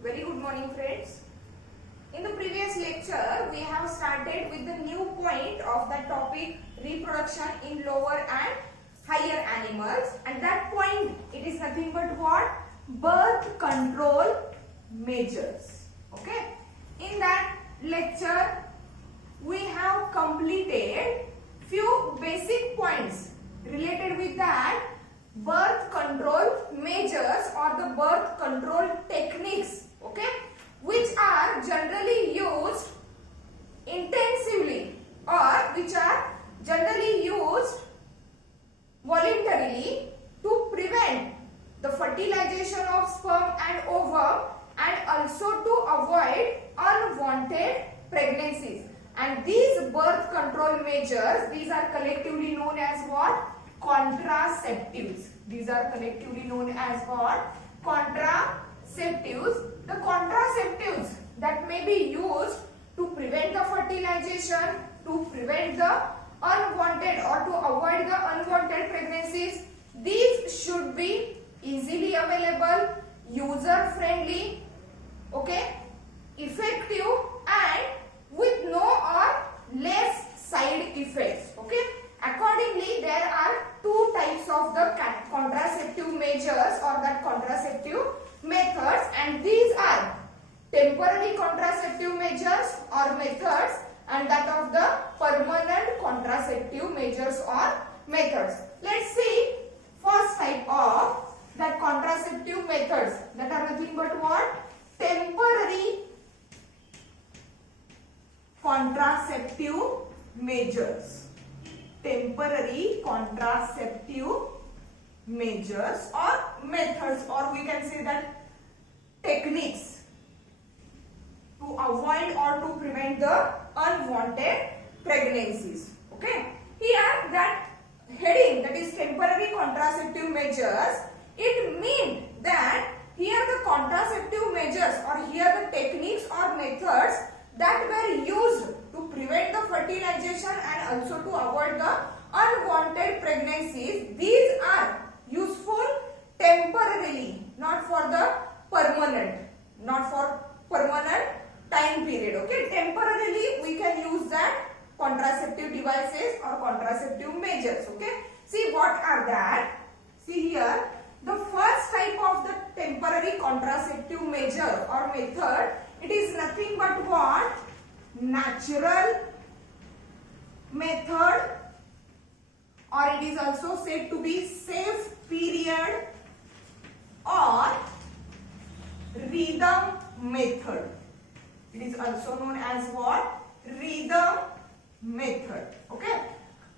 Very good morning, friends. In the previous lecture, we have started with the new point of the topic reproduction in lower and higher animals. And that point, it is nothing but what? Birth control measures. Okay. In that lecture, we have completed few basic points related with that birth control measures or the birth control techniques, okay, which are generally used intensively or which are generally used voluntarily to prevent the fertilization of sperm and ovum and also to avoid unwanted pregnancies. And these birth control measures, these are collectively known as what? Contraceptives. These are collectively known as what? Contraceptives. The contraceptives that may be used to prevent the fertilization, to prevent the unwanted or to avoid the unwanted pregnancies, these should be easily available, user friendly, okay, effective and with no or less side effects, okay. Accordingly, there are two types of the contraceptive measures or that contraceptive methods, and these are temporary contraceptive measures or methods and that of the permanent contraceptive measures or methods. Let's see first type of that contraceptive methods that are nothing but what? Temporary contraceptive measures. Temporary contraceptive measures or methods, or we can say that techniques to avoid or to prevent the unwanted pregnancies. Okay. Here that heading, that is temporary contraceptive measures, it means that here the contraceptive measures or here the techniques or methods that were used to prevent the fertilization and also to avoid the unwanted pregnancies, these are useful temporarily, not for the permanent, not for permanent time period. Okay, temporarily we can use that contraceptive devices or contraceptive measures. Okay, see what are that? See here, the first type of the temporary contraceptive measure or method, it is nothing but what? Natural method, or it is also said to be safe period or rhythm method. It is also known as what? Rhythm method. Okay.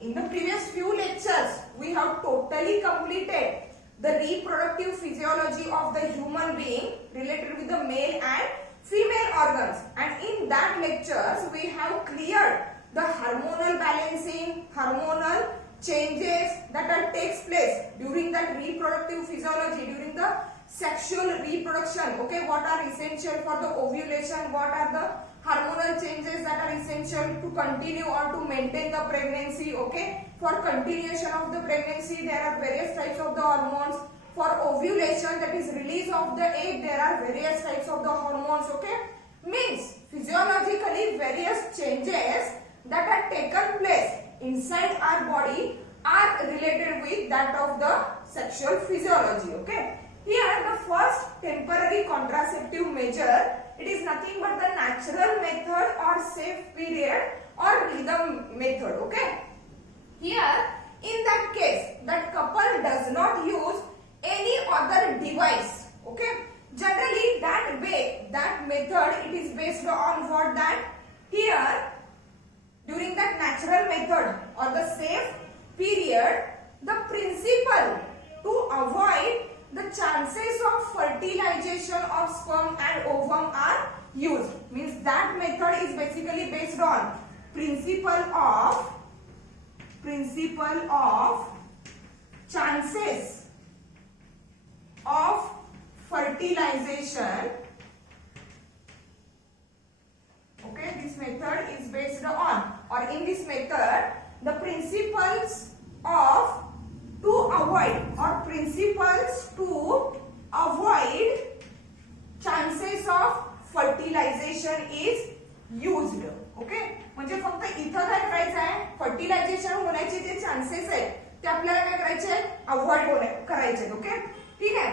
In the previous few lectures, we have totally completed the reproductive physiology of the human being related with the male and female organs, and in that lectures we have cleared the hormonal balancing, hormonal changes that are takes place during that reproductive physiology, during the sexual reproduction. Okay, what are essential for the ovulation, what are the hormonal changes that are essential to continue or to maintain the pregnancy. Okay, for continuation of the pregnancy there are various types of the hormones. For ovulation, that is release of the egg, there are various types of the hormones. Okay, means physiologically various changes that are taken place inside our body are related with that of the sexual physiology. Okay, here the first temporary contraceptive measure, it is nothing but the natural method or safe period or rhythm method. Okay, here in that case that couple does not use any other device. Okay, generally that way, that method, it is based on what? That here during that natural method or the safe period, the principle to avoid the chances of fertilization of sperm and ovum are used. Means that method is basically based on principle of chances of fertilization. Okay, this method is based on, or in this method the principles of to avoid or principles to avoid chances of fertilization is used. Okay, म्हणजे फक्त इथं काय करायचं आहे, fertilisation होण्याचे जे chances आहेत ते आपल्याला काय करायचे आहेत, अवॉइड करायचे आहेत. ओके, ठीक आहे.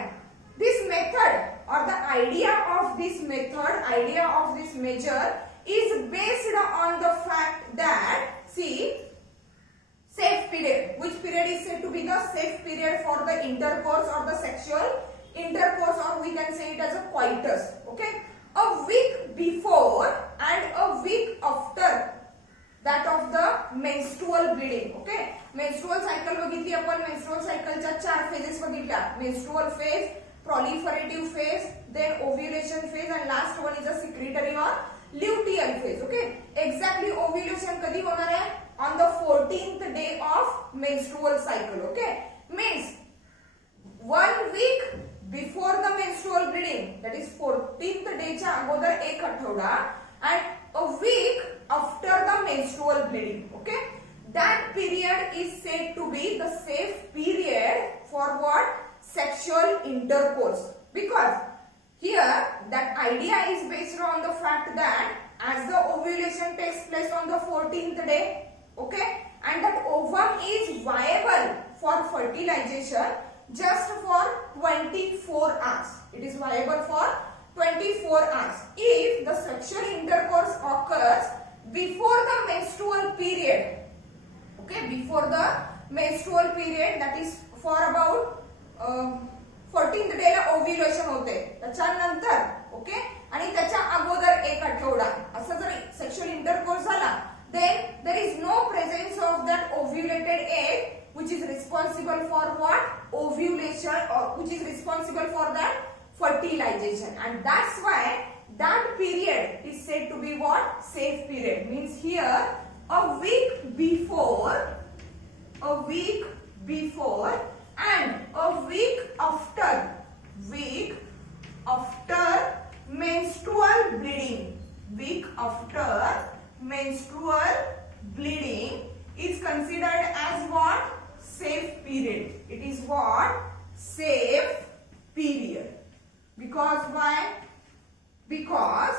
दिस मेथड और the idea of this method, idea of this measure is based on the fact that, see, safe period, which period is said to be the safe period for the intercourse or the sexual intercourse, or we can say it as a coitus. Okay, a week before and a week after that of the menstrual bleeding. Okay, menstrual cycle बघितली आपण, menstrual cycle च्या 4 phases बघितल्या, menstrual phase, proliferative phase, then ovulation phase, and last one is a secretory or luteal phase. Okay, exactly ovulation कधी होणार आहे, on the 14th day of menstrual cycle. Okay, means 1 week before the menstrual bleeding, that is 14th day च्या अगोदर एक आठवडा, and a week after the menstrual bleeding. Okay, that period is said to be the safe period for what, sexual intercourse, because here that idea is based on the fact that as the ovulation takes place on the 14th day, okay, and that ovum is viable for fertilization just for 24 hours. It is viable for 24 hours. If the sexual intercourse occurs before the menstrual period, okay, before the menstrual period, that is for about 14th day ला ovulation होते, त्याच्यानंतर okay, आणि त्याच्या अगोदर एक आठवडा असं जर सेक्शुअल इंटरकोर्स झाला, then there is no presence of that ovulated egg which is responsible for what, ovulation, or which is responsible for that fertilization, and that's why that period is said to be what, safe period. Means here a week before and a week after menstrual bleeding, week after menstrual bleeding is considered as what, safe period. It is what, safe period. Because why? Because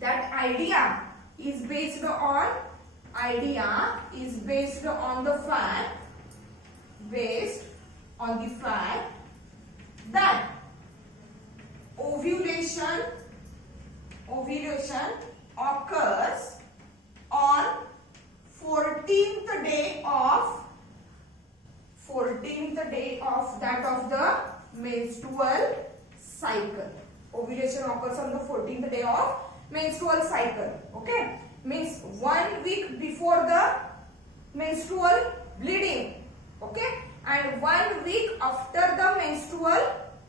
that idea is based on the fact that ovulation occurs on 14th day of that of the menstrual cycle. Ovulation occurs on the 14th day of menstrual cycle. Okay, means 1 week before the menstrual bleeding. Okay, and 1 week after the menstrual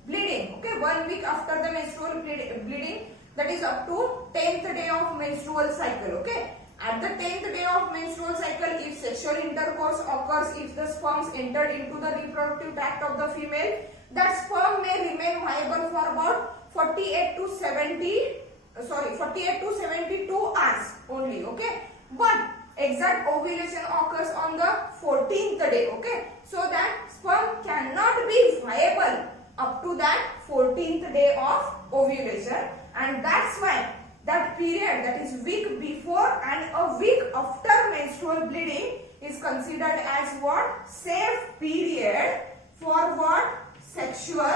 bleeding. Okay, 1 week after the menstrual bleeding, that is up to 10th day of menstrual cycle. Okay, at the 10th day of menstrual cycle, if sexual intercourse occurs, if the sperms entered into the reproductive tract of the female, that sperm may remain viable for about 48 to 72 hours only. Okay, but exact ovulation occurs on the 14th day. Okay, so that sperm cannot be viable up to that 14th day of ovulation, and that's why that period, that is week before and a week after menstrual bleeding, is considered as what, safe period for what, sexual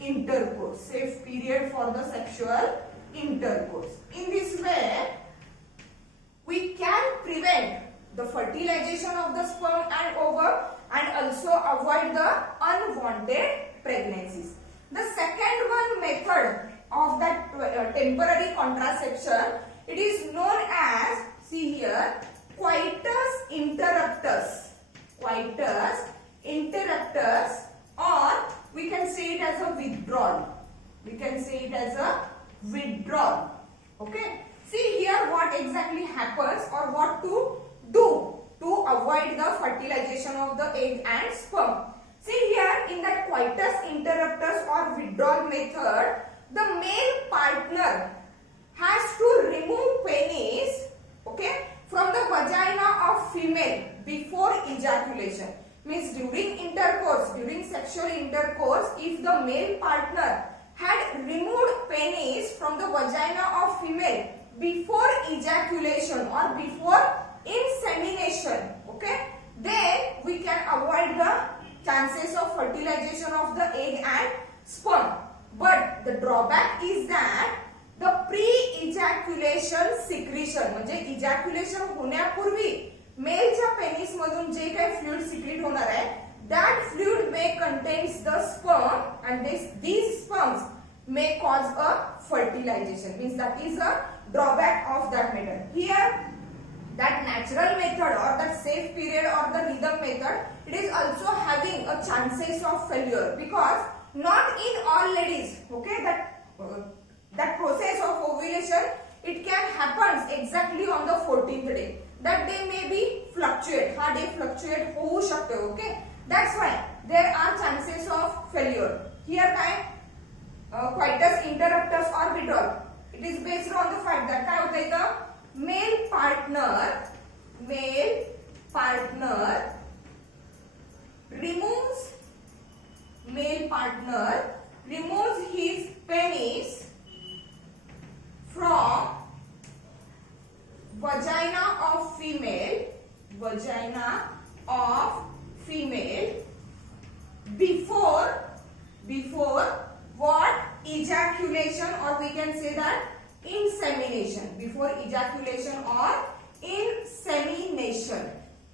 intercourse. Safe period for the sexual intercourse. In this way, we can prevent the fertilization of the sperm and ovum and also avoid the unwanted pregnancies. The second one method of that temporary contraception, it is known as, see here, coitus interruptus. Coitus interruptus, or we can say it as a withdrawal. Okay, see here what exactly happens or what to do to avoid the fertilization of the egg and sperm. See here, in that coitus interruptus or withdrawal method, the male partner has to remove penis, okay, from the vagina of female before ejaculation. Means during intercourse, during sexual intercourse, if the male partner had removed penis from from the vagina of female before ejaculation or before insemination, okay, then we can avoid the chances of fertilization of the egg and sperm. But the drawback is that the pre-ejaculation secretion म्हणजे ejaculation होण्यापूर्वी मेलच्या penis मधून जे काही fluid secrete होणार आहे, that fluid may contains the sperm and these sperms may cause a fertilization. Means that is a drawback of that method. Here that natural method or that safe period or the rhythm method, it is also having a chances of failure because not in all ladies, okay, that process of ovulation, it can happen exactly on the 14th day. That day may be fluctuate, हा day fluctuate होऊ शकते, okay. That's why there are chances of failure. Here काय coitus interruptus or withdrawal. It is based on the fact that काय होतं इथं male partner removes his penis from vagina of female before what? Ejaculation, or we can say that insemination. Before ejaculation or insemination,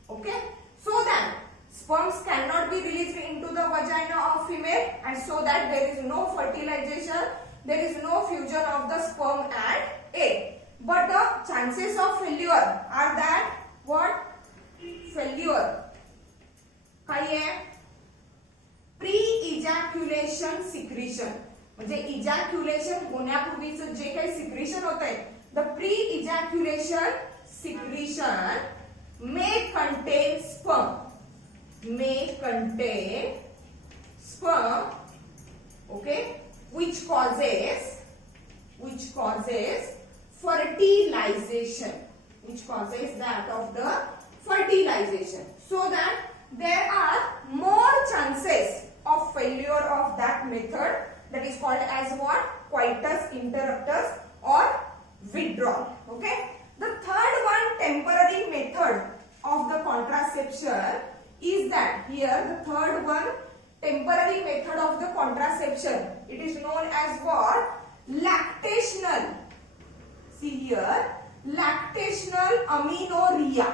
okay. So that sperms cannot be released into the vagina of female, and so that there is no fertilization, there is no fusion of the sperm and egg. But the chances of failure are that what? Failure काय आहे? pre-ejaculation secretion म्हणजे ejaculation होण्यापूर्वीचं जे काही secretion होत आहे, the pre-ejaculation secretion may contain sperm, okay, which causes fertilization, which causes that of the fertilization, so that there are more chances of failure of that method, that is called as what? Coitus interruptus or withdrawal, okay. The third one, temporary method of the contraception, is that here the third one, temporary method of the contraception, it is known as what? Lactational. See here, lactational amenorrhea.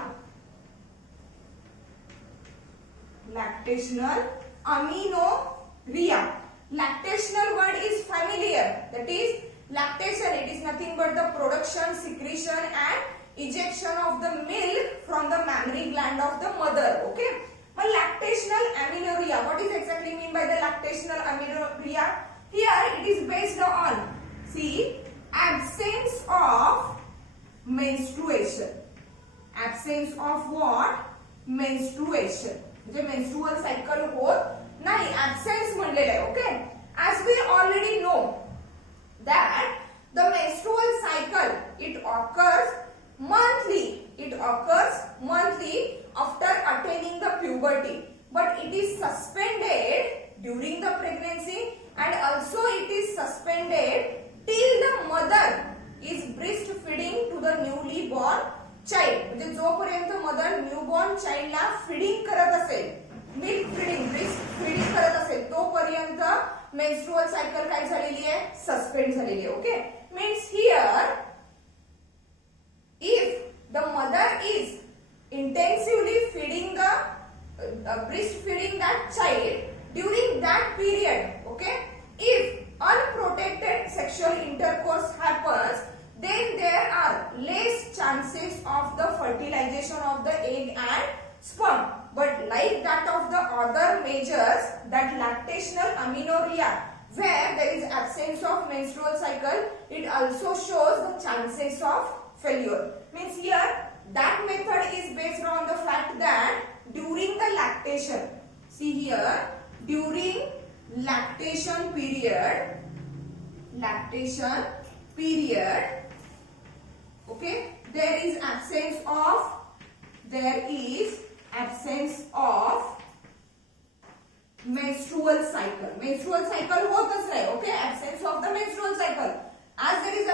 Lactational amenorrhea. Lactational word is familiar, that is lactation, it is nothing but the production, secretion and ejection of the milk from the mammary gland of the mother, okay. But lactational amenorrhea, what is exactly mean by the lactational amenorrhea? Here it is based on, see, absence of menstruation. Absence of what? Menstruation. म्हणजे menstrual cycle होत नाही, absence म्हणलेलं आहे, okay. As we already know that the menstrual cycle, it occurs monthly after attaining the puberty, but it is suspended during the pregnancy and also it is suspended till the mother is breastfeeding to the newly born child. म्हणजे जोपर्यंत mother newborn चाइल्डला feeding करत असेल, milk feeding, breast feeding करत असेल, तोपर्यंत menstrual cycle काय झालेली आहे? सस्पेंड झालेली आहे, okay. Means here if the mother is intensively feeding the breastfeeding that child during that period, okay, if unprotected sexual intercourse happens, then there are less chances of the fertilization of the egg and sperm. But like that of the other measures, that lactational amenorrhea, where there is absence of menstrual cycle, it also shows the chances of failure. Means here that method is based on the fact that during the lactation, see here, during lactation period, okay, there is absence of menstrual cycle. Menstrual cycle होतच नाही, okay, absence of the menstrual cycle. As there is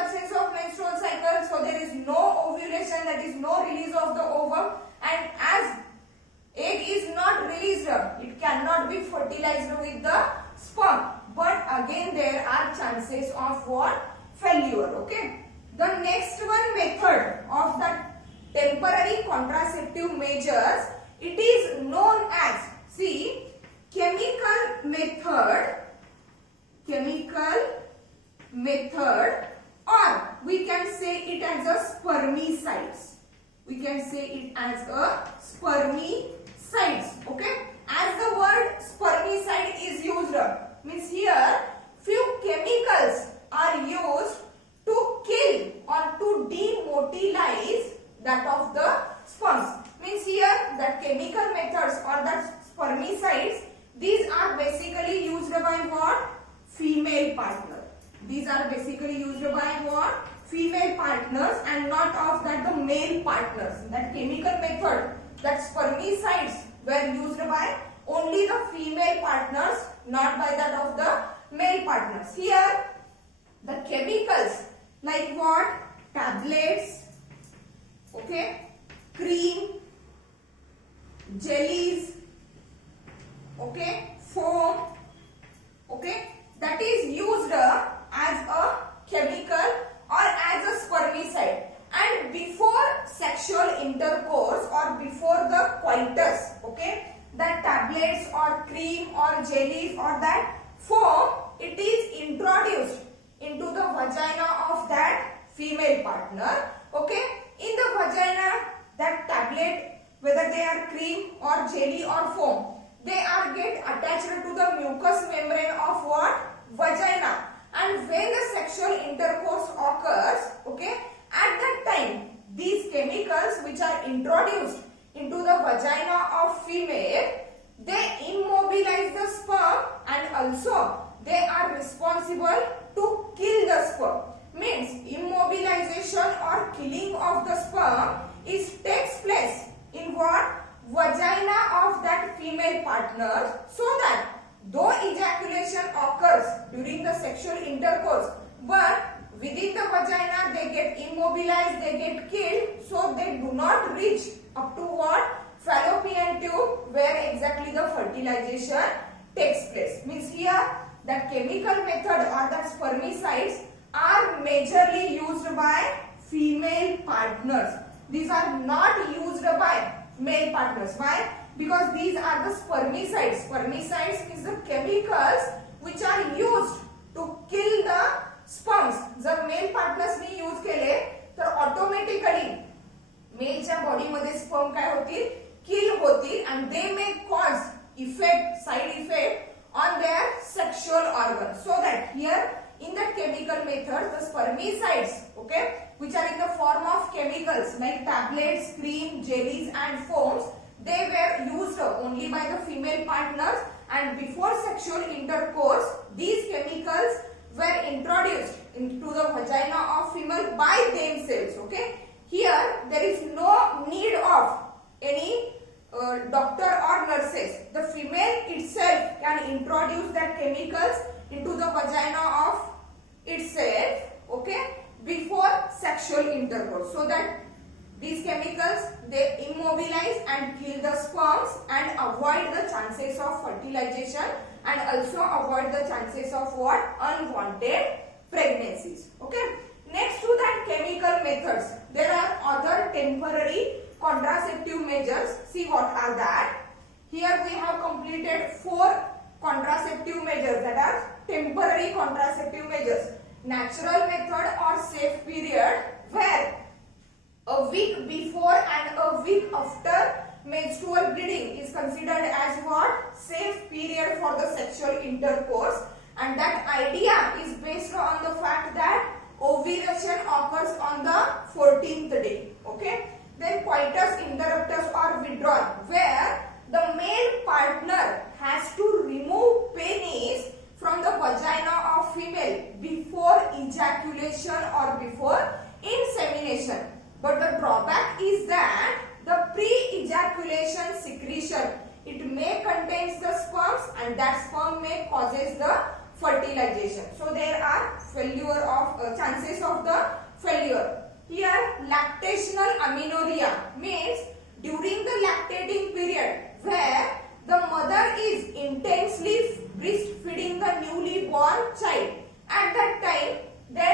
what? Failure. Okay. The next one method of the temporary contraceptive measures, it is known as, see, chemical method, or we can say it as a spermicides. We can say it as a spermicides. Okay. As the word spermicide is used, means here few chemicals are used to kill or to demobilize that of the sperms. Means here that chemical methods or that spermicides, these are basically used by what? Female partner. These are basically used by what? Female partners, and not of that the male partners. That chemical method, that spermicides were used by only the female partners, not by that of the male partners. Here the chemicals like what? Tablets, okay, cream, jellies, okay, foam, okay, that is used as a chemical or as a spermicide, and before sexual intercourse or before the coitus, okay, that tablets or cream or jellies or that foam, it is introduced into the vagina of that female partner. Okay, in the vagina, that tablet, whether they are cream or jelly or foam, they are get attached to the mucous membrane of what? Vagina. And when the sexual intercourse occurs, okay, at that time, these chemicals which are introduced into the vagina of female, they immobilize the sperm, and also they are responsible to kill the sperm. Means immobilization or killing of the sperm takes place in what? Vagina of that female partner, so that though ejaculation occurs during the sexual intercourse, but within the vagina they get immobilized, they get killed, so they do not reach up to what? Fallopian tube, where exactly the fertilization takes place. Means here that chemical method or that spermicides are majorly used by female partners. These are not used by male partners. Why? Because these are the spermicides. Spermicides is the chemicals which are used to kill the sperms. जर male partners ने use केले तर automatically मेलच्या body मध्ये sperm काय होतील? किल होतील, and they may cause side effect on their sexual organ. So that here in the chemical method, the spermicides, okay, which are in the form of chemicals like tablets, cream, jellies and foams, they were used only by the female partners, and before sexual intercourse, these chemicals were introduced into the vagina of female by themselves. Okay, here there is no need of any doctor or nurses. The female itself can introduce that chemicals into the vagina of itself, okay, before sexual intercourse, so that these chemicals, they immobilize and kill the sperms and avoid the chances of fertilization, and also avoid the chances of what? Unwanted pregnancies. Okay. Next to that chemical methods, there are other temporary contraceptive measures. See what are that? Here we have completed 4 contraceptive measures, that are temporary contraceptive measures. Natural method or safe period, where a week before and a week after menstrual bleeding is considered as what? Safe period for the sexual intercourse, and that idea is based on the fact that ovulation occurs on the 14th day. Okay. Then coitus interruptus or withdrawal, where the male partner has to remove penis from the vagina of female before ejaculation or before insemination. But the drawback is that the pre-ejaculation secretion, it may contains the sperms, and that sperm may causes the fertilization. So there are failure of chances of the failure. Here lactational amenorrhea means during the lactating period, where the mother is intensely breastfeeding the newly born child. At that time, there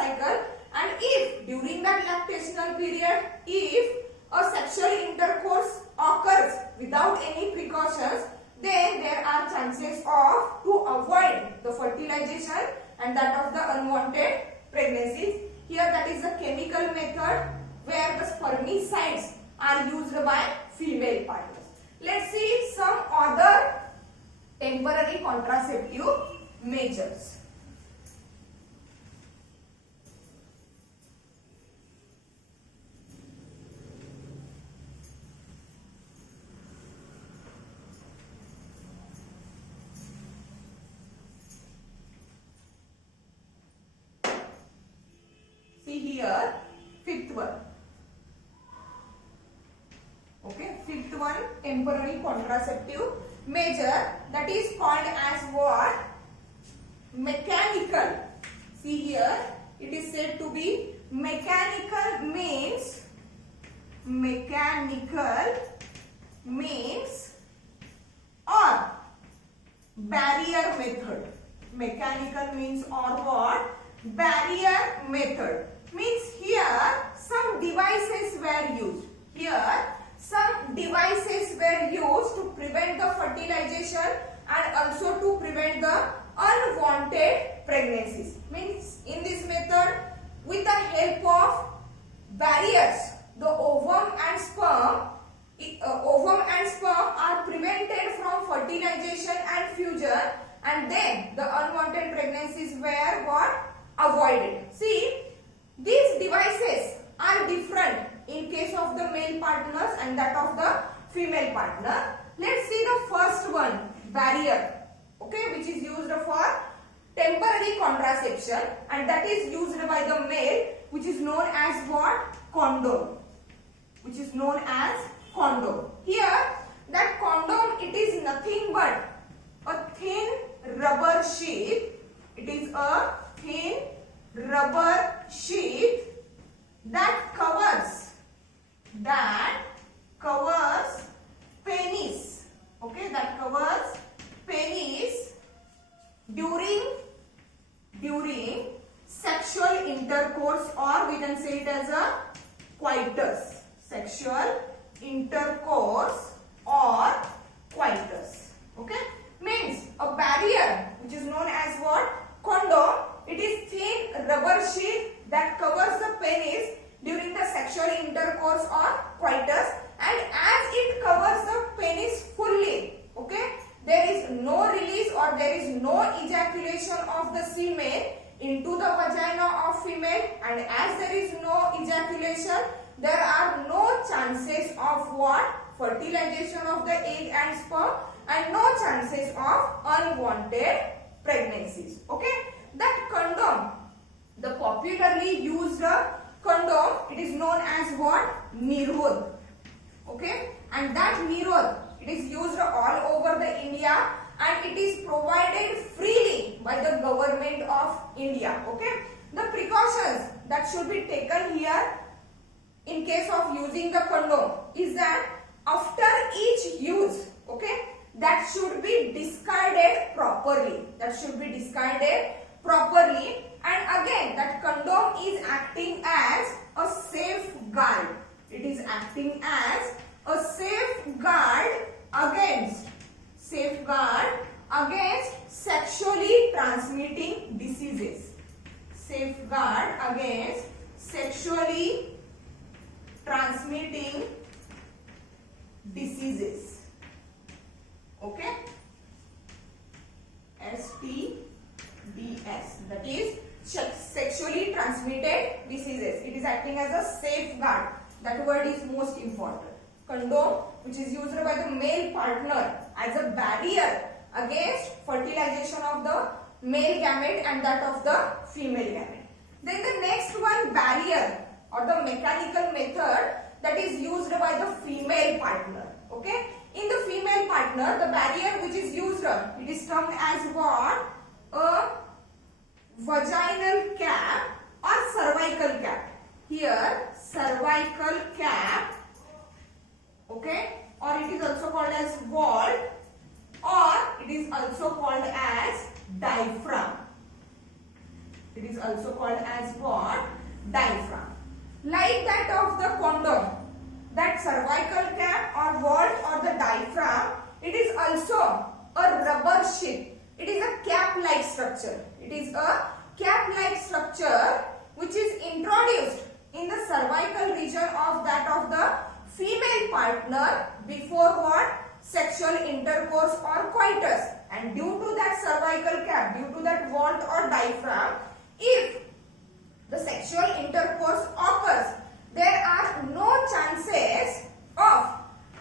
cycle, and if during that lactational period, if a sexual intercourse occurs without any precautions, then there are chances of to avoid the fertilization and that of the unwanted pregnancies. Here that is the chemical method where the spermicides are used by female partners. Let's see some other temporary contraceptive measures. See here, fifth one. Okay, fifth one, temporary contraceptive measure, that is called as what? Mechanical. See here, it is said to be mechanical means or barrier method. Mechanical means or what? Barrier method. Means here some devices were used. Here some devices were used to prevent the fertilization and also to prevent the unwanted pregnancies. Means in this method, with the help of barriers, the ovum and sperm are prevented from fertilization and fusion, and then the unwanted pregnancies were what? Avoided. See, these devices are different in case of the male partners and that of the female partner. Let's see the first one, barrier, okay, which is used for temporary contraception, and that is used by the male, which is known as what? Condom. Which is known as condom. Here, that condom, it is nothing but a thin rubber sheath. It is a thin rubber sheath that covers penis. Okay, that covers penis during sexual intercourse, or we can say it as a coitus. Sexual intercourse or coitus. Okay, means a barrier which is known as what? Condom. It is thin rubber sheath that covers the penis during the sexual intercourse or coitus, and as it covers the penis fully, okay, there is no release or there is no ejaculation of the semen into the vagina of female, and as there is no ejaculation, there are no chances of what? Fertilization of the egg and sperm, and no chances of unwanted pregnancies. Okay, that condom, the popularly used condom, it is known as what? Nirod. Okay, and that Nirod, it is used all over the India, and it is provided freely by the government of India. Okay, the precautions that should be taken here in case of using the condom is that after each use, okay, that should be discarded properly. That should be discarded properly, and again that condom is acting as a safeguard. It is acting as a safeguard against sexually transmitting diseases. Safeguard against sexually transmitting diseases. Okay, STDs, that is sexually transmitted diseases. It is acting as a safeguard. That word is most important. Condom, which is used by the male partner as a barrier against fertilization of the male gamete and that of the female gamete. Then the next one, barrier or the mechanical method, that is used by the female partner. Okay, in the female partner, the barrier which is used, it is termed as what? A vaginal cap or cervical cap. Here, cervical cap, okay, or it is also called as vault, or it is also called as diaphragm. It It is also called as what? Diaphragm. Like that of the condom, that cervical cap or vault or the diaphragm, it is also a rubber sheath. It is a cap-like structure. It is a cap-like structure which is introduced in the cervical region of that of the female partner before what? Sexual intercourse or coitus. And due to that cervical cap, due to that vault or diaphragm, if the sexual intercourse occurs, there are no chances of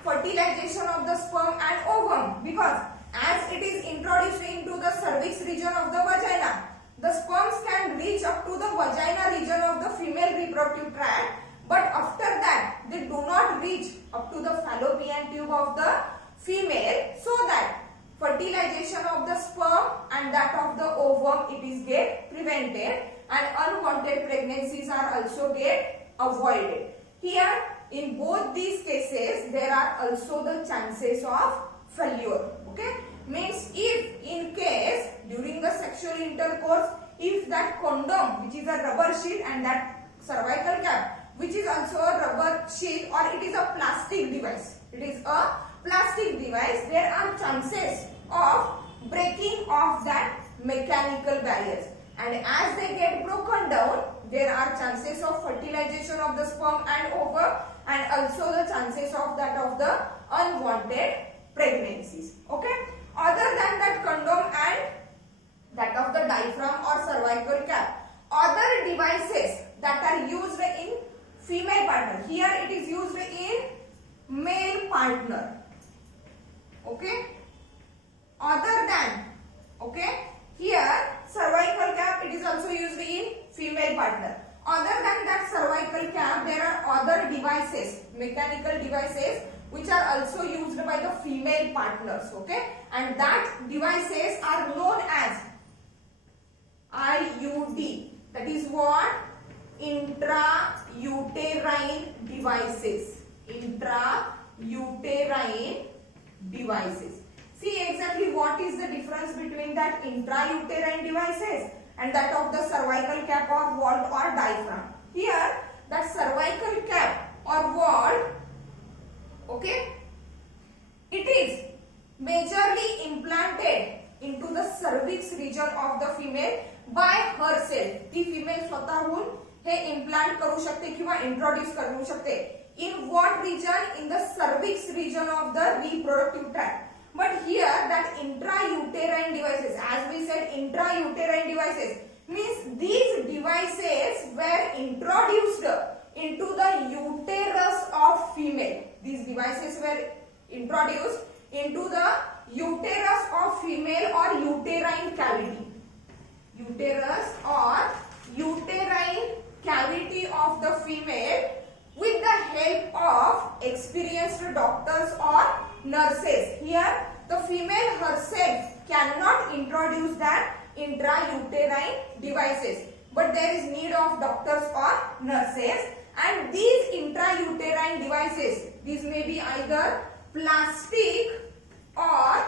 fertilization of the sperm and ovum, because as it is introduced into the cervix region of the vagina, the sperms can reach up to the vagina region of the female reproductive tract, but after that they do not reach up to the fallopian tube of the female, so that fertilization of the sperm and that of the ovum, it is get prevented, and unwanted pregnancies are also get avoided. Here in both these cases there are also the chances of failure. Okay, means if in case during the sexual intercourse, if that condom, which is a rubber sheath, and that cervical cap, which is also a rubber sheath, or it is a plastic device, it is a plastic device, there are chances of breaking of that mechanical barriers, and as they get broken down, there are chances of fertilization of the sperm and ovum, and also the chances of that of the unwanted pregnancies. Okay, other than that condom and that of the diaphragm or cervical cap, other devices that are used in female partner, here it is used in male partner. Okay, other than, okay, here cervical cap, it is also used in female partner. Other than that cervical cap, there are other devices, mechanical devices, which are also used by the female partners. Okay, and that devices are known as IUD. That is what? Intrauterine devices. Intrauterine devices. See exactly what is the difference between that intrauterine devices and that of the cervical cap or vault or diaphragm. Here, that cervical cap or vault, okay, it is majorly implanted into the cervix region of the female by herself. ती female स्वतःहून हे implant करू शकते किंवा introduce करू शकते. In what region? In the cervix region of the reproductive tract. But here that intrauterine devices, as we said, intrauterine devices means these devices were introduced into the uterus of female. These devices were introduced into the uterus of female or uterine cavity. Uterus or uterine cavity of the female with the help of experienced doctors or nurses. Here the female herself cannot introduce that intrauterine devices, but there is need of doctors or nurses, and these intrauterine devices, these may be either plastic or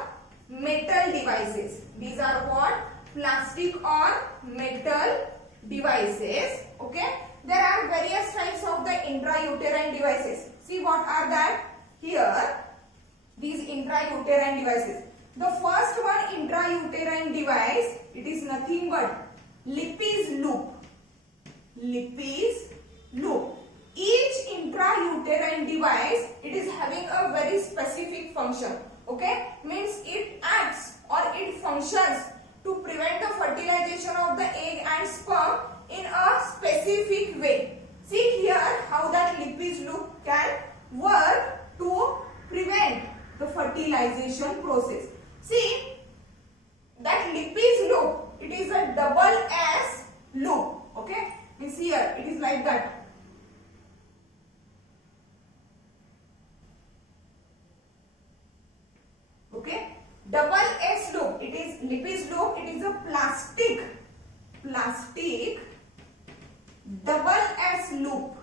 metal devices. These are what? Plastic or metal devices. Okay, there are various types of the intrauterine devices. See what are that? Here these intrauterine devices. The first one intrauterine device, it is nothing but Lippes loop. Lippes loop. Each intrauterine device, it is having a very specific function. Okay, means it acts or it functions to prevent the fertilization of the egg and sperm in a specific way. See here how that Lippes loop can work to prevent the fertilization process. See that Lippes loop, it is a double S loop. Okay, means here it is like that. Okay, double S loop, it is Lippes loop, it is a plastic double S loop,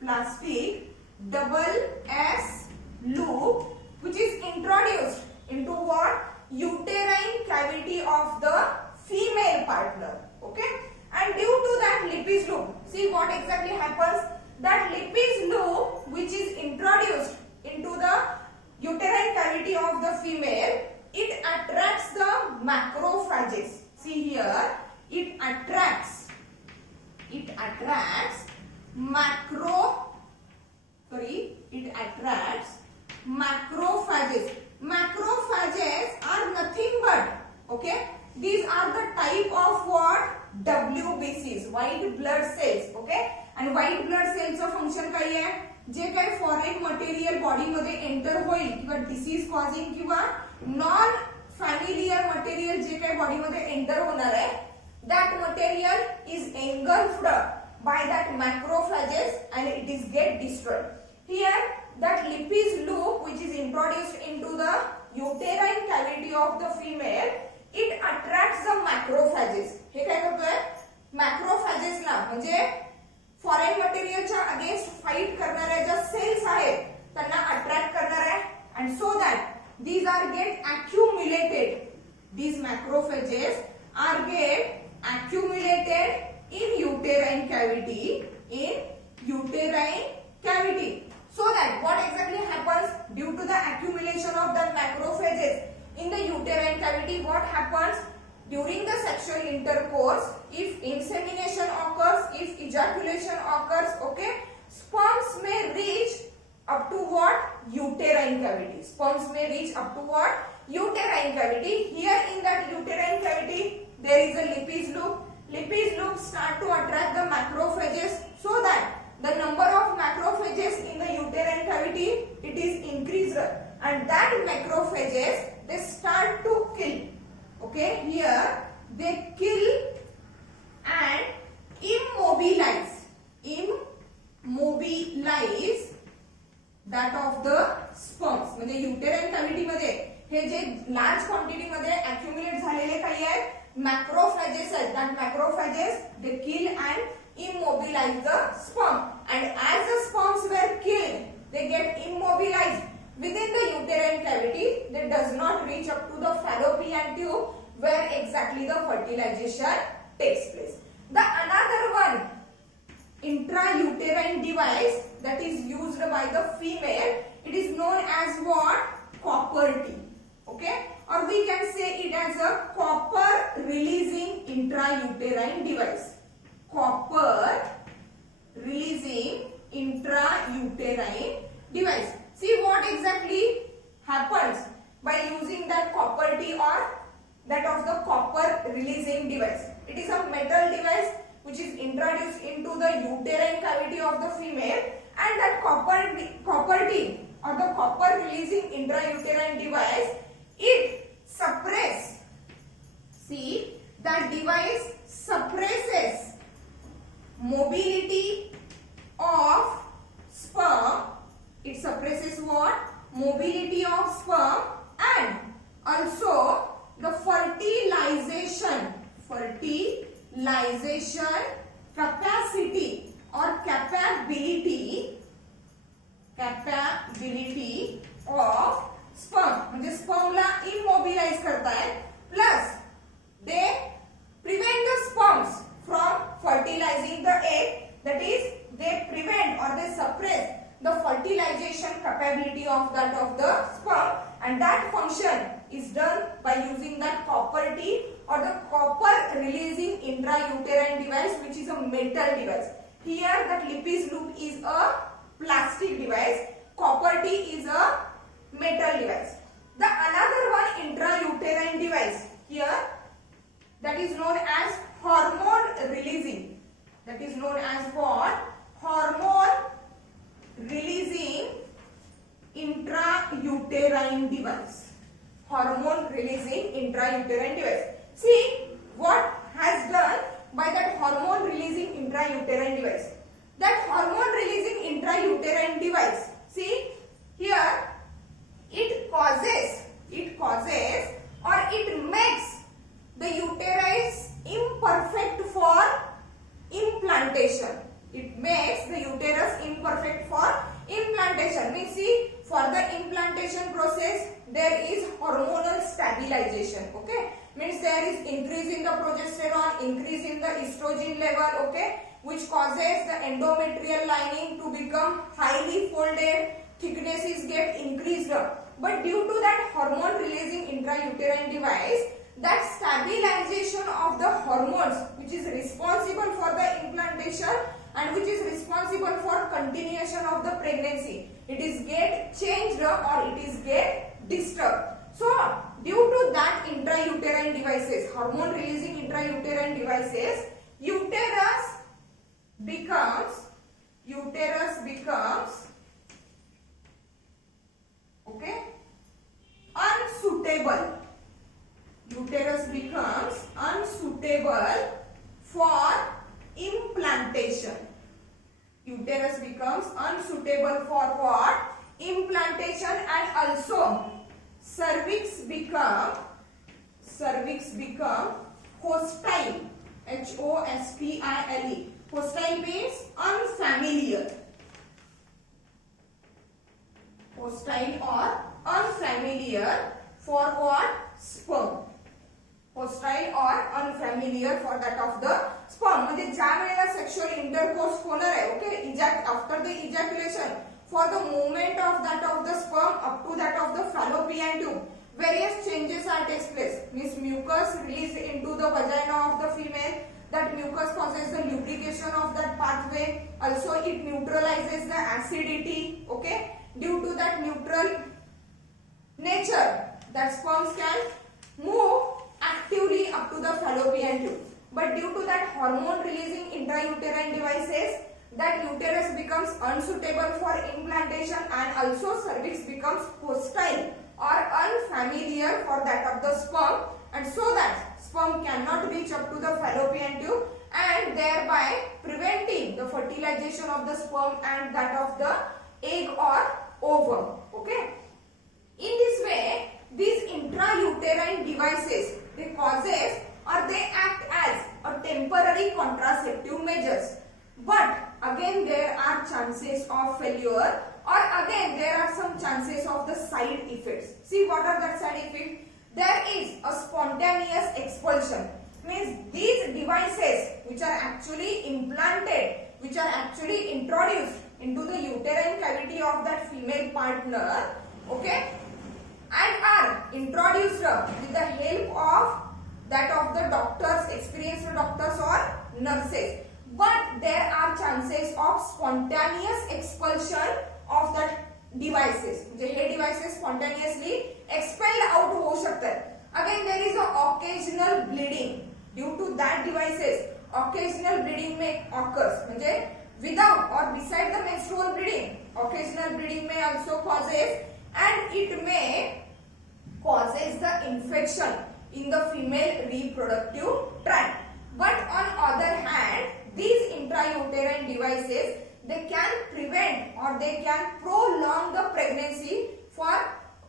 plastic double S loop, which is introduced into what? Uterine cavity of the female partner. Okay, and due that Lippi's loop. See what exactly happens. That Lippi's loop, which is introduced into the uterine cavity of the female, it attracts the macrophages. See here, it attracts macrophages. Macrophages are nothing but, okay, these are the type of what? WBCs, white blood cells, okay. And white blood cells चं function काय आहे? जे काही foreign material body मध्ये enter होईल किंवा disease causing किंवा non familiar material जे काही body मध्ये एंटर होणार आहे, that material is engulfed by that macrophages and it is get destroyed. Here that Lippi's loop, which is introduced into the uterine cavity of the female, it attracts the macrophages. हे काय करतोय? Macrophages ला म्हणजे foreign मटेरियलच्या against fight करणाऱ्या ज्या sales आहेत त्यांना attract करणार आहे, and so that these are get accumulated. These macrophages are get accumulated in uterine cavity, so that what exactly happens due to the accumulation of the macrophages in the uterine cavity, what happens during the sexual intercourse, if insemination occurs, if ejaculation occurs, okay, sperms may reach up to what? Uterine cavity. Sperms may reach up to what? Uterine cavity. Here in that uterine cavity there is a Lippi's loop. Lippi's loop start to attract the macrophages, so that the number of macrophages in the uterine cavity, it is increased, and that macrophages, they start to kill. Okay, here they kill and immobilize that of the sperms. म्हणजे uterine cavity मध्ये हे जे large quantity मध्ये accumulate झालेले काही आहेत macrophages आहेत, that macrophages they kill and immobilize the sperm, and as the sperms were killed, they get immobilized within the uterine cavity. That does not reach up to the fallopian tube where exactly the fertilization takes place. The another one intrauterine device that is used by the female, it is known as what? Copper T. Okay, or we can say it as a copper releasing intrauterine device. Copper releasing intrauterine device. See what exactly happens by using that copper T or that of the copper releasing device. It is a metal device which is introduced into the uterine cavity of the female, and that copper T or the copper releasing intrauterine device, it suppresses. See, that device suppresses mobility of sperm. It suppresses what? Mobility of sperm, and also the fertilization capacity or capability of sperm. म्हणजे sperm ला immobilize करतायत, plus they prevent the sperms from fertilizing the egg. That is, they prevent or they suppress the fertilization capability of that of the sperm, and that function is done by using that copper T or the copper releasing intrauterine device, which is a metal device. Here that Lippi's loop is a plastic device, copper T is a metal device. The another one intrauterine device here, that is known as hormone releasing. That is known as what? Hormone releasing intrauterine device. Hormone releasing intrauterine device. See what has done by that hormone releasing intrauterine device. That hormone releasing intrauterine device, see here, it causes or it makes the uterus imperfect for implantation. It makes the uterus imperfect for implantation. Means see, for the implantation process there is hormonal stabilization. Okay, means there is increase in the progesterone, increase in the estrogen level, okay, which causes the endometrial lining to become highly folded, thicknesses get increased. But due to that hormone releasing intrauterine device, that stabilization of the hormones which is responsible for the implantation and which is responsible for continuation of the pregnancy, it is get changed or it is get disturbed. So due to that intrauterine devices, hormone releasing intrauterine devices, uterus becomes okay, unsuitable. Uterus becomes unsuitable for implantation. Uterus becomes unsuitable for what? Implantation. And also cervix become hostile. Hostile. Hostile means unfamiliar. Hostile or unfamiliar for what? Sperm. Hostile or unfamiliar for that of the sperm. म्हणजे ज्या वेळेला sexual intercourse होणार आहे, okay, after the ejaculation, for the movement of that of the sperm up to that of the fallopian tube, various changes are takes place. Means mucus released into the vagina of the female. That mucus causes the lubrication of that pathway. Also it neutralizes the acidity, okay. Due to that neutral nature, that sperms can move actively up to the fallopian tube. But due to that hormone releasing intrauterine devices, that uterus becomes unsuitable for implantation and also cervix becomes hostile or unfamiliar for that of the sperm, and so that sperm cannot reach up to the fallopian tube and thereby preventing the fertilization of the sperm and that of the egg or ovum, okay. In this way, these intrauterine devices, they causes or they act as a temporary contraceptive measures. But again there are chances of failure, or again there are some chances of the side effects. See, what are that side effects? There is a spontaneous expulsion. Means these devices which are actually implanted, which are actually introduced into the uterine cavity of that female partner, okay, and are introduced with the help of that of the doctors, experienced doctors or nurses. But there are chances of spontaneous expulsion of that devices. हे devices spontaneously expelled out होऊ शकतात. Again there is a occasional bleeding. Due to that devices, occasional bleeding may occurs. म्हणजे without or beside the menstrual bleeding, occasional bleeding may also causes, and it may causes the infection in the female reproductive tract. But on other hand, these intrauterine devices, they can prevent or they can prolong the pregnancy for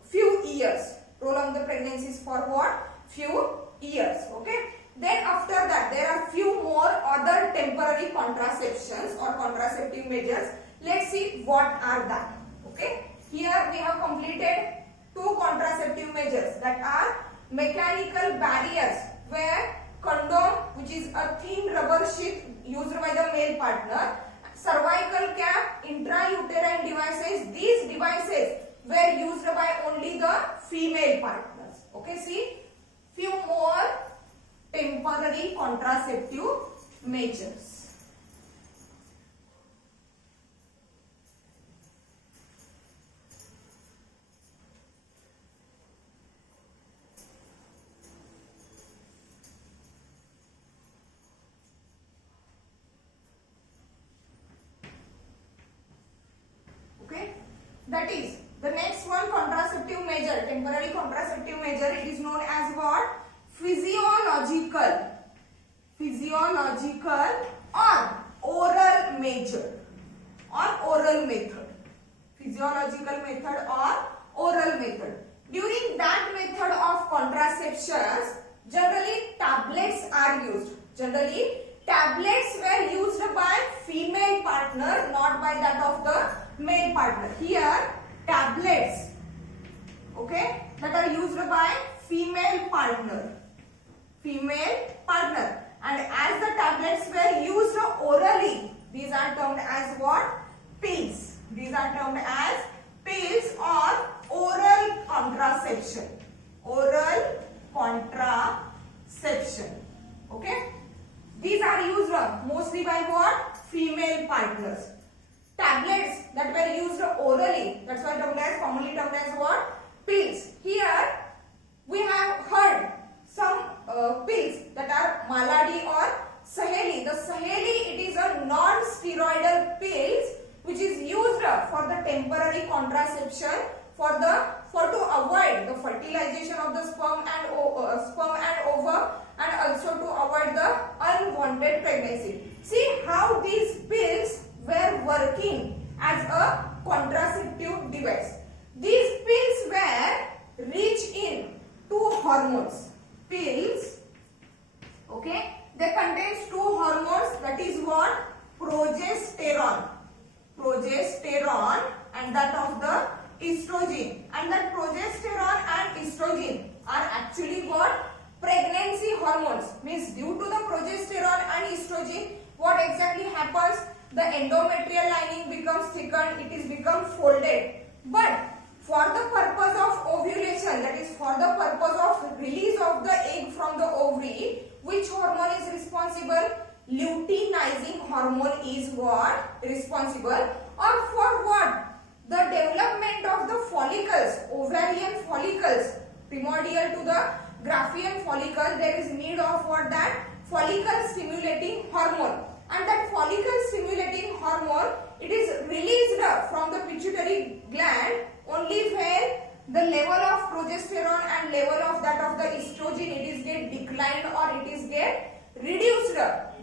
few years. Prolong the pregnancies for what? Few years. Okay. Then after that, there are few more other temporary contraceptions or contraceptive measures. Let's see what are that. Okay. Here we have completed two contraceptive measures, that are mechanical barriers, where condom, which is a thin rubber sheath used by the male partner, cervical cap, intrauterine devices. These devices were used by only the female partners. Okay, see, few more temporary contraceptive measures. That is the next one, contraceptive measure, temporary contraceptive measure. It is known as what? Physiological or oral measure or oral method. Physiological method or oral method. During that method of contraceptions, generally tablets are used. Generally tablets were used by female partner, not by that of the male partner. Here tablets, okay, that are used by female partner. female partner. And as the tablets were used orally, these are termed as what? Pills. These are termed as pills or oral contraception. Oral contraception. Okay? These are used mostly by what? Female partners. Tablets that were used orally, that's why termed as, commonly termed as what? Pills. Here we have heard some pills that are Maladi or Saheli. The Saheli, it is a non-steroidal pills which is used for the temporary contraception to avoid the fertilization of the sperm and ovum, and also to avoid the unwanted pregnancy. See how these pills were working as a contraceptive device. These pills were rich in two hormones. Pills, okay, they contain two hormones, that is what? Progesterone and that of the estrogen. And that progesterone and estrogen are actually what? Pregnancy hormones. Means due to the progesterone and estrogen, what exactly happens? The endometrial lining becomes thickened, it is become folded. But for the purpose of ovulation, that is for the purpose of release of the egg from the ovary, which hormone is responsible? Luteinizing hormone is what? Responsible. Or for what? The development of the follicles, ovarian follicles, primordial to the Graafian follicle, there is need of what? That follicle stimulating hormone. And that follicle stimulating hormone, it is released from the pituitary gland only when the level of progesterone and level of that of the estrogen, it is get declined or it is get reduced.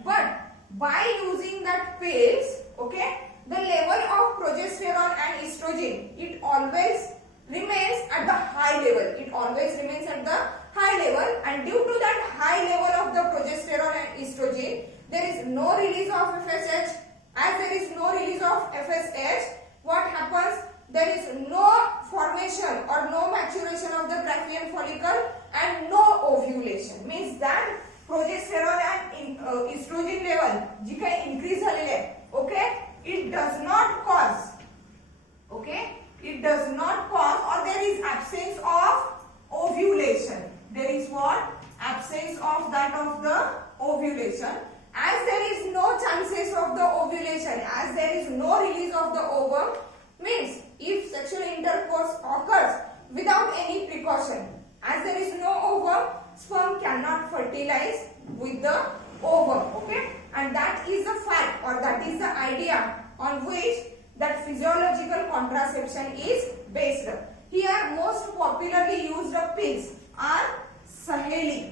But by using that pills, okay, the level of progesterone and estrogen, it always remains at the high level. It always remains at the high level, and due to that high level of the progesterone and estrogen, there is no release of FSH. As there is no release of FSH, what happens? There is no formation or no maturation of the Graafian follicle and no ovulation. Means that progesterone and estrogen level जी काही increase झालेले आहे, okay, it does not cause, okay, it does not cause, or there is absence of ovulation. There is what? Absence of that of the ovulation. As there is no chances of the ovulation, as there is no release of the ovum, means if sexual intercourse occurs without any precaution, as there is no ovum, sperm cannot fertilize with the ovum, okay, and that is the fact, or that is the idea on which that physiological contraception is based. Here most popularly used pills are Saheli,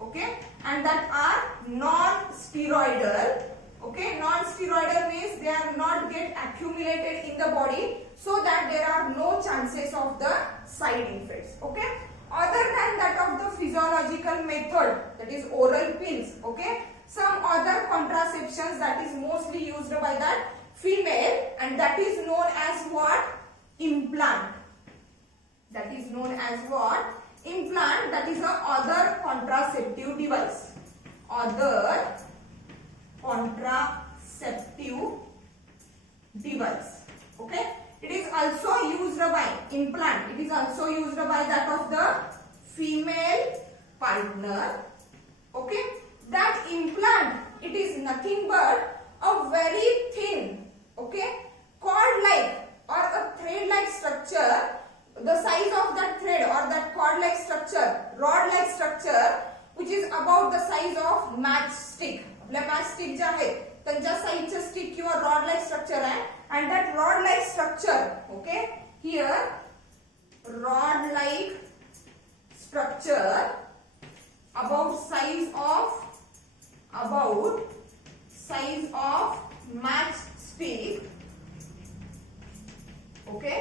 okay, and that are non-steroidal. Okay, non-steroidal means they are not get accumulated in the body, so that there are no chances of the side effects. Okay, other than that of the physiological method, that is oral pills. Okay, some other contraceptions that is mostly used by that female, and that is known as what? Implant. That is known as what? Implant. That is a other contraceptive device. Other contraceptive device. Okay, it is also used by implant. It is also used by that of the female partner. Okay, that implant, it is nothing but a very thin, okay, cord-like or a thread-like structure. The size of that thread or that cord-like structure, rod-like structure, which is about the size of matchstick. आपल्या matchstick जे आहे त्यांच्या साइजचे stick किंवा rod like structure आहे, and that rod like structure, okay, here rod like structure about size of matchstick, okay,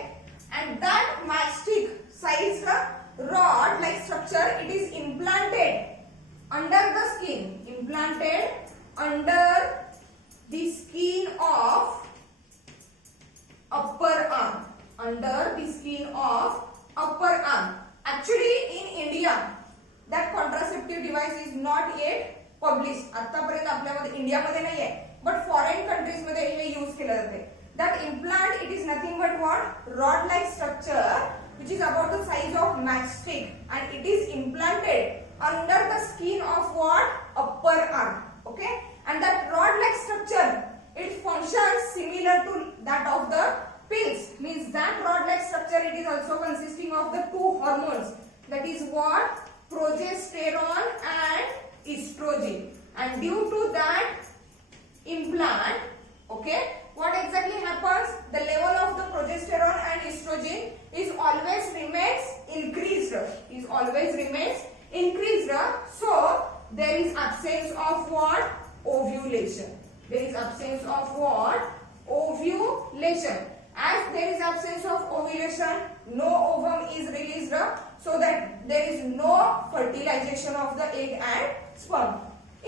and that matchstick size rod like structure, it is implanted under the skin, under the skin of upper arm, Actually in India, that contraceptive device device is not yet publish. आतापर्यंत आपल्यामध्ये इंडियामध्ये नाही आहे, but foreign countries मध्ये हे use केलं जाते. That implant, it is nothing but what? Rod-like structure which is about the size of matchstick, and it is implanted under the skin of what? Upper arm. Okay, and that rod-like structure, it functions similar to that of the pills. Means that rod-like structure, it is also consisting of the two hormones. That is what? Progesterone and estrogen. And due to that implant, okay, what exactly happens? The level of the progesterone and estrogen is always remains increased. Is always remains increased. So there is absence of what? Ovulation. There is absence of what? Ovulation. As there is absence of ovulation, no ovum is released, so that there is no fertilization of the egg and sperm.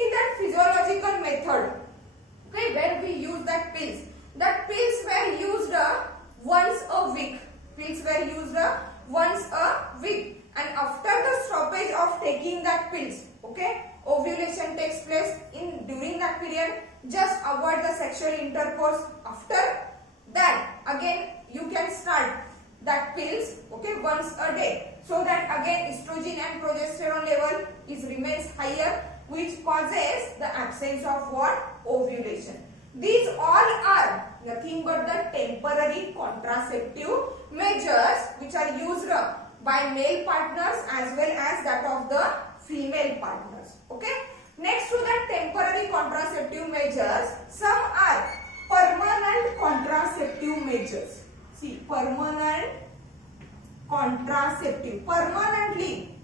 In that physiological method, okay, where we use that pills. That pills were used once a week. Pills were used once a week. And after the stoppage of taking that pills, okay, ovulation takes place during that period. Just avoid the sexual intercourse. After that, again you can start that pills, okay, once a day. So that again estrogen and progesterone level is remains higher, which causes the absence of what? Ovulation. These all are nothing but the temporary contraceptive measures which are used by male partners as well as that of the female partners. Okay. Next to the temporary contraceptive measures, some are permanent contraceptive measures. See, permanent contraceptive. Permanently,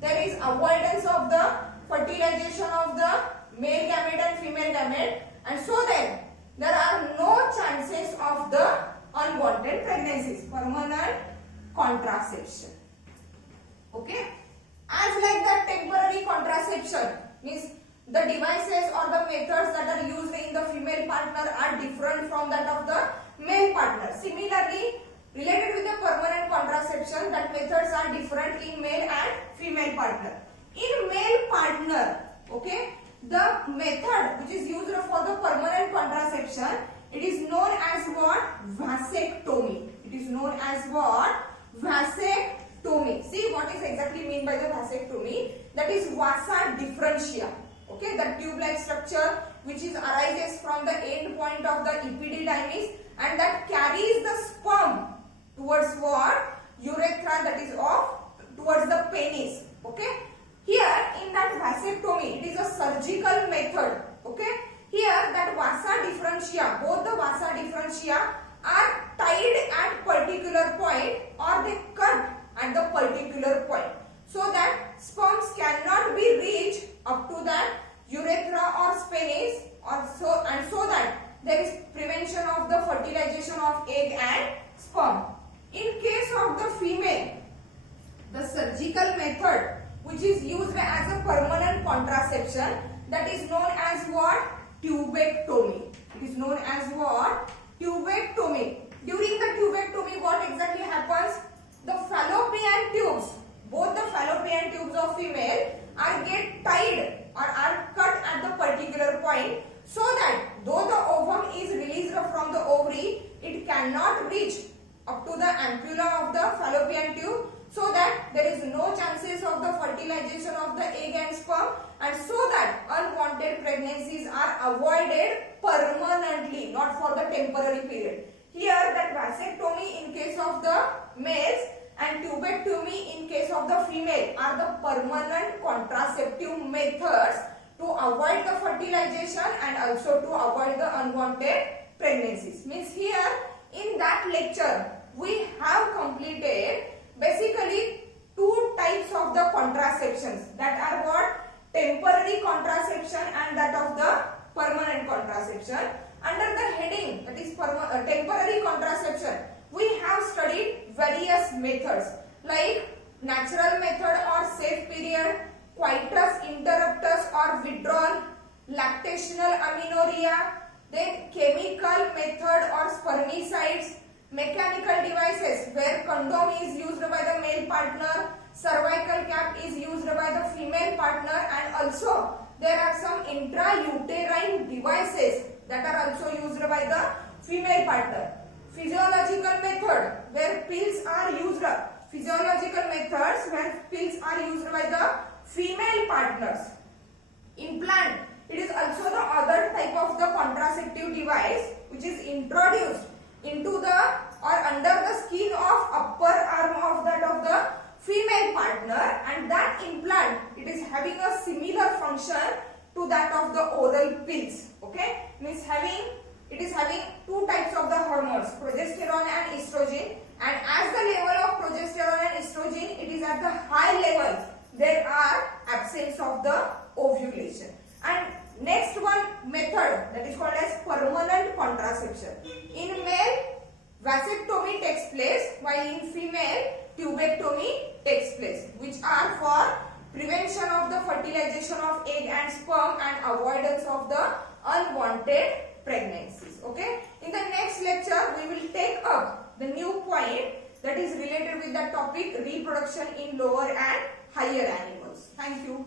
there is avoidance of the fertilization of the male gamete and female gamete, and so then there are no chances of the unwanted pregnancies. Permanent contraception. Okay. As like that temporary contraception means the devices or the methods that are used in the female partner are different from that of the male partner. Similarly, related with the permanent contraception, that methods are different in male and female partner. In male partner, okay, the method which is used for the permanent contraception, it is known as what? Vasectomy. It is known as what? Vasectomy. See what is exactly mean by the vasectomy? That is vasa differentia. Okay, the tube-like structure which is arises from the end point of the epididymis and that carries the sperm towards what? Urethra, that is of towards the penis. Okay. Here in that vasectomy, it is a surgical method. Okay. Here that vasa differentia, both the vasa differentia are tied at particular point or they cut at the particular point, so that sperms cannot be reached up to that urethra or penis, or so that there is prevention of the fertilization of egg and sperm. In case of the female, the surgical method which is used as a permanent contraception, that is known as what? Tubectomy. It is known as what? Tubectomy. During the tubectomy, what exactly happens? The fallopian tubes, both the fallopian tubes of female are get tied or are cut at the particular point, so that though the ovum is released from the ovary, it cannot reach up to the ampulla of the fallopian tube, so that there is no chances of the fertilization of the egg and sperm, and so that unwanted pregnancies are avoided permanently, not for the temporary period. Here that vasectomy in case of the males and tubectomy in case of the female are the permanent contraceptive methods to avoid the fertilization and also to avoid the unwanted pregnancies. Means here in that lecture we have completed basically two types of the contraceptions, that are what? Temporary contraception and that of the permanent contraception. Under the heading that is temporary contraception, we have studied various methods like natural method or safe period, coitus interruptus or withdrawal, lactational amenorrhea, then chemical method or spermicides, mechanical devices where condom is used by the male partner, cervical cap is used by the female partner, and also there are some intrauterine devices that are also used by the female partner. Physiological method where pills are used. Physiological methods where pills are used by the female partners. Implant, it is also the other type of the contraceptive device which is introduced into the or under the skin of upper arm of that of the female partner, and that implant, it is having a similar function to that of the oral pills. Okay, means it is having two types of the hormones, progesterone and estrogen, and as the level of progesterone and estrogen, it is at the high level, there are absence of the ovulation. And next one method, that is called as permanent contraception. In male, vasectomy takes place, while in female, tubectomy takes place, which are for prevention of the fertilization of egg and sperm and avoidance of the unwanted pregnancies. Okay, in the next lecture we will take up the new point that is related with the topic reproduction in lower and higher animals. Thank you.